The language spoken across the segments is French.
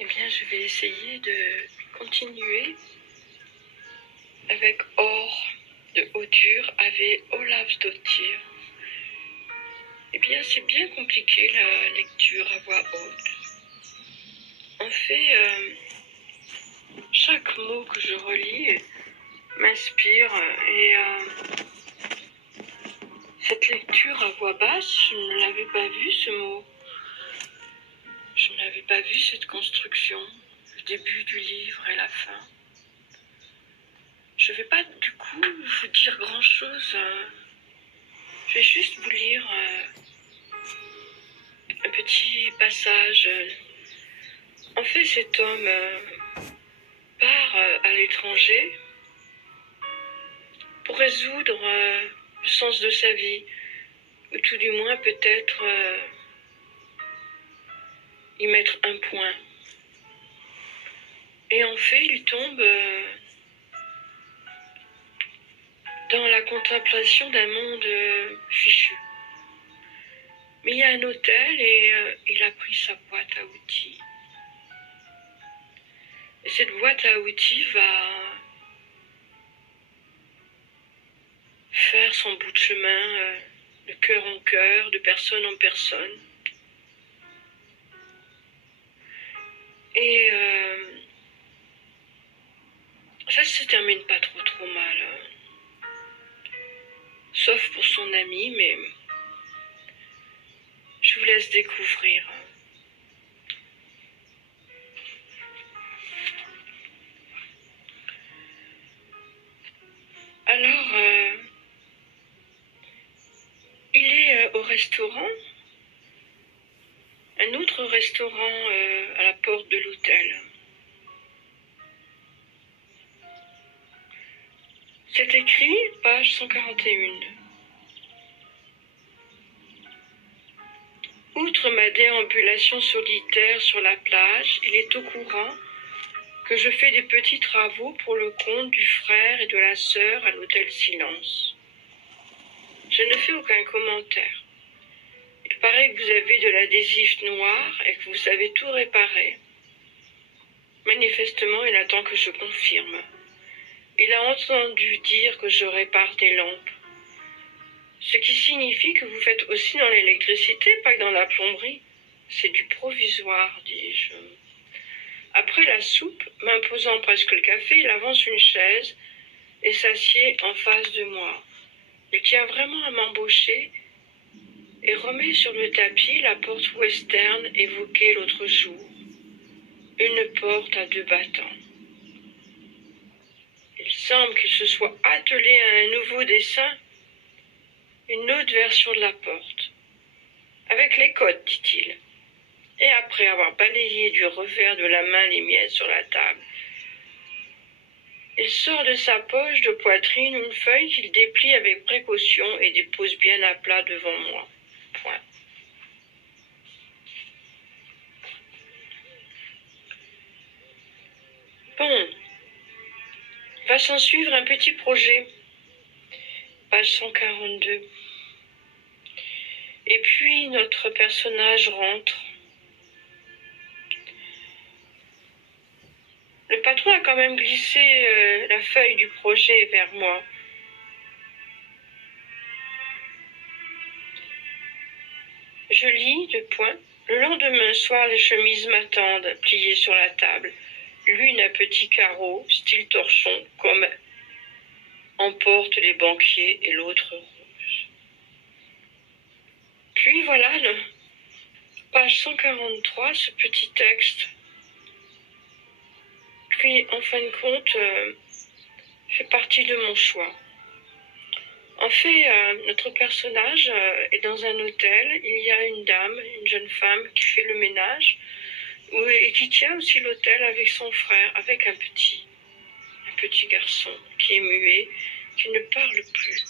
Eh bien, je vais essayer de continuer avec Or de Audur avec Ólafsdóttir. Eh bien, c'est bien compliqué la lecture à voix haute. En fait, chaque mot que je relis m'inspire et cette lecture à voix basse, je ne l'avais pas vu ce mot. Je n'avais pas vu cette construction, le début du livre et la fin. Je ne vais pas du coup vous dire grand-chose. Je vais juste vous lire un petit passage. En fait, cet homme part à l'étranger pour résoudre le sens de sa vie, ou tout du moins peut-être y mettre un point. Et en fait, il tombe dans la contemplation d'un monde fichu. Mais il y a un hôtel et il a pris sa boîte à outils. Et cette boîte à outils va faire son bout de chemin de cœur en cœur, de personne en personne. Et ça se termine pas trop mal. Sauf pour son ami, mais je vous laisse découvrir. Alors, il est au restaurant, un autre restaurant à la porte de l'hôtel. C'est écrit, page 141. Outre ma déambulation solitaire sur la plage, il est au courant que je fais des petits travaux pour le compte du frère et de la sœur à l'hôtel Silence. Je ne fais aucun commentaire. Il paraît que vous avez de l'adhésif noir et que vous savez tout réparer. Manifestement, il attend que je confirme. Il a entendu dire que je répare des lampes. Ce qui signifie que vous faites aussi dans l'électricité, pas que dans la plomberie. C'est du provisoire, dis-je. Après la soupe, m'imposant presque le café, il avance une chaise et s'assied en face de moi. Il tient vraiment à m'embaucher et remet sur le tapis la porte western évoquée l'autre jour. Une porte à 2 battants. Il semble qu'il se soit attelé à un nouveau dessin, une autre version de la porte. Avec les codes, dit-il. Et après avoir balayé du revers de la main les miettes sur la table, il sort de sa poche de poitrine une feuille qu'il déplie avec précaution et dépose bien à plat devant moi. Point. Bon, va s'en suivre un petit projet. Page 142. Et puis notre personnage rentre. Le patron a quand même glissé la feuille du projet vers moi. Je lis, de point. Le lendemain soir, les chemises m'attendent, pliées sur la table. L'une à petits carreaux, style torchon, comme emportent les banquiers, et l'autre rose. Puis voilà, page 143, ce petit texte. Puis, en fin de compte, fait partie de mon choix. En fait, notre personnage est dans un hôtel. Il y a une dame, une jeune femme qui fait le ménage et qui tient aussi l'hôtel avec son frère, avec un petit garçon qui est muet, qui ne parle plus.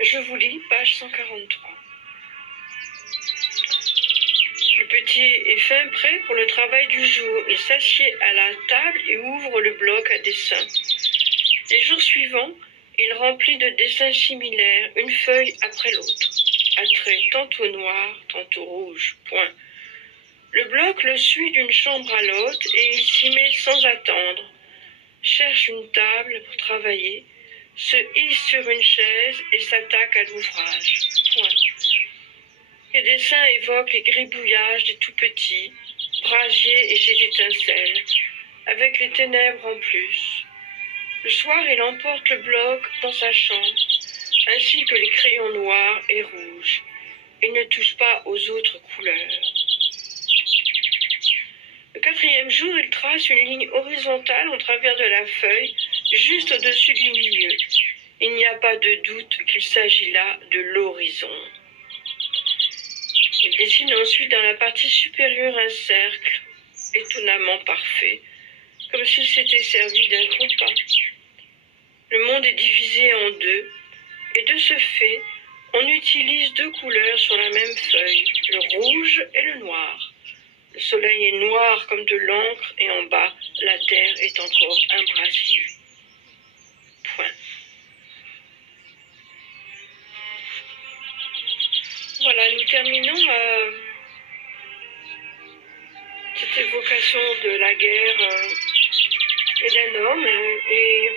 Je vous lis, page 143. Le petit est fin prêt pour le travail du jour. Il s'assied à la table et ouvre le bloc à dessin. Les jours suivants, il remplit de dessins similaires, une feuille après l'autre, à traits tantôt noirs, tantôt rouges. Point. Le bloc le suit d'une chambre à l'autre et il s'y met sans attendre, cherche une table pour travailler, se hisse sur une chaise et s'attaque à l'ouvrage. Point. Les dessins évoquent les gribouillages des tout-petits, brasiers et jets d'étincelles, avec les ténèbres en plus. Le soir, il emporte le bloc dans sa chambre, ainsi que les crayons noirs et rouges. Il ne touche pas aux autres couleurs. Le 4e jour, il trace une ligne horizontale en travers de la feuille, juste au-dessus du milieu. Il n'y a pas de doute qu'il s'agit là de l'horizon. Il dessine ensuite dans la partie supérieure un cercle, étonnamment parfait, comme s'il s'était servi d'un compas. Le monde est divisé en deux, et de ce fait, on utilise 2 couleurs sur la même feuille, le rouge et le noir. Le soleil est noir comme de l'encre et en bas, la terre est encore un brasier. Point. Voilà, nous terminons cette évocation de la guerre et d'un homme et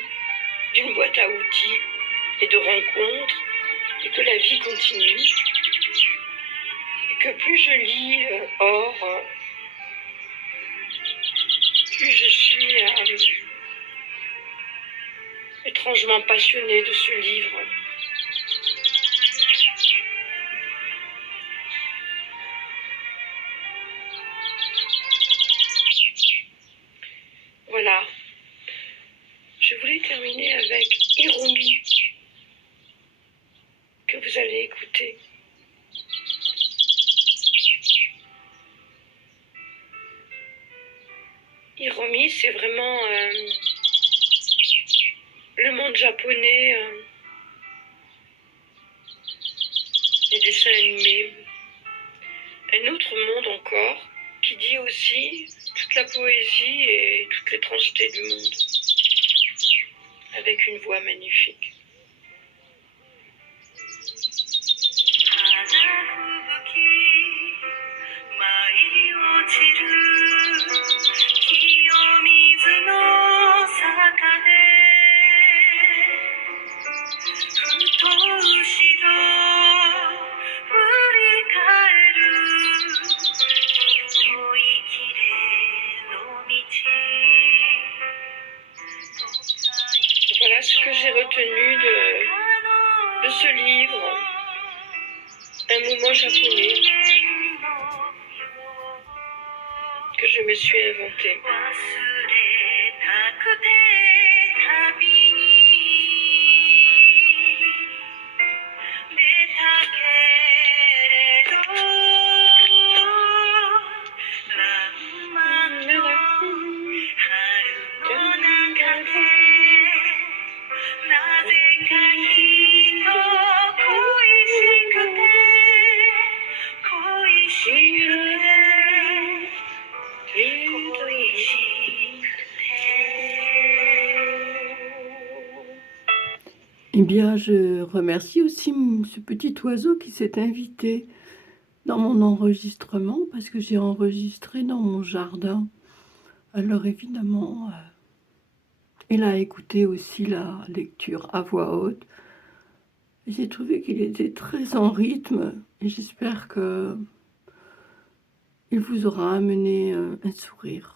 d'une boîte à outils et de rencontres et que la vie continue et que plus je lis Or, plus je suis étrangement passionnée de ce livre. Voilà. Je voulais terminer avec Hiromi, que vous allez écouter. Hiromi, c'est vraiment le monde japonais, les dessins animés. Un autre monde encore, qui dit aussi toute la poésie et toute l'étrangeté du monde, avec une voix magnifique. Voilà ce que j'ai retenu de ce livre, un moment japonais que je me suis inventé. Eh bien, je remercie aussi ce petit oiseau qui s'est invité dans mon enregistrement parce que j'ai enregistré dans mon jardin. Alors évidemment, il a écouté aussi la lecture à voix haute. J'ai trouvé qu'il était très en rythme et j'espère qu'il vous aura amené un sourire.